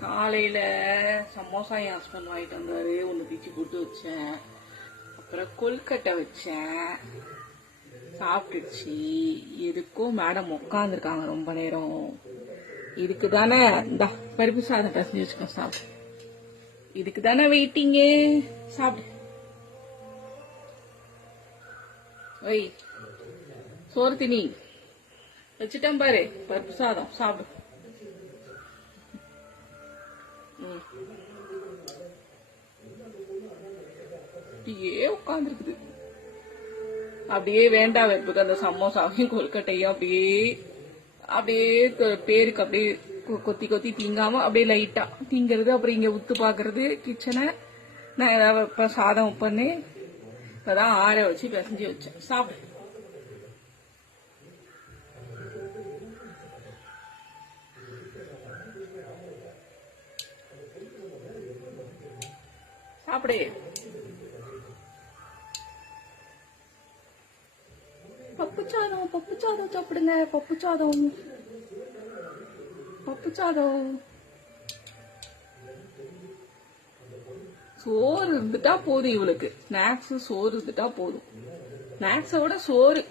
காலையில சமோசா என் ஹஸ்பண்ட் வாங்கிட்டு வந்தாரு, ஒன்று பிச்சு போட்டு வச்சேன். அப்புறம் கொல்கட்டை வச்சேன், சாப்பிட்டுச்சு. எதுக்கும் மேடம் உட்காந்துருக்காங்க ரொம்ப நேரம். இதுக்கு தானே இந்த பருப்பு சாதம் பசஞ்சு வச்சுக்கோ, சாப்பிடு. இதுக்கு தானே வெயிட்டிங்கு, சாப்பிடு. ஒய் சோறு திணி வச்சுட்டேன் பாரு, பருப்பு சாதம் சாப்பிடு. அப்படியே உட்காந்துருக்குது. அப்படியே வேண்டாம் வெறுப்புக்கு அந்த சமோசாவையும் கொல்கட்டையும் அப்படியே அப்படியே பேருக்கு அப்படியே கொத்தி கொத்தி தீங்காம அப்படியே லைட்டா தீங்கிறது. அப்புறம் இங்க உத்து பாக்குறது கிச்சனை. நான் ஏதாவது இப்ப சாதம் பண்ணி இப்பதான் ஆற வச்சு பிசைஞ்சு வச்சேன். சாப்பிடு. சாப்பிடு. பப்பு சாதம் சாப்பிடுங்க. பப்பு சாதம் சோறு இருந்துட்டா போதும் இவளுக்கு. ஸ்நாக்ஸ் சோறு இருந்துட்டா போதும். ஸ்நாக்ஸை விட சோறு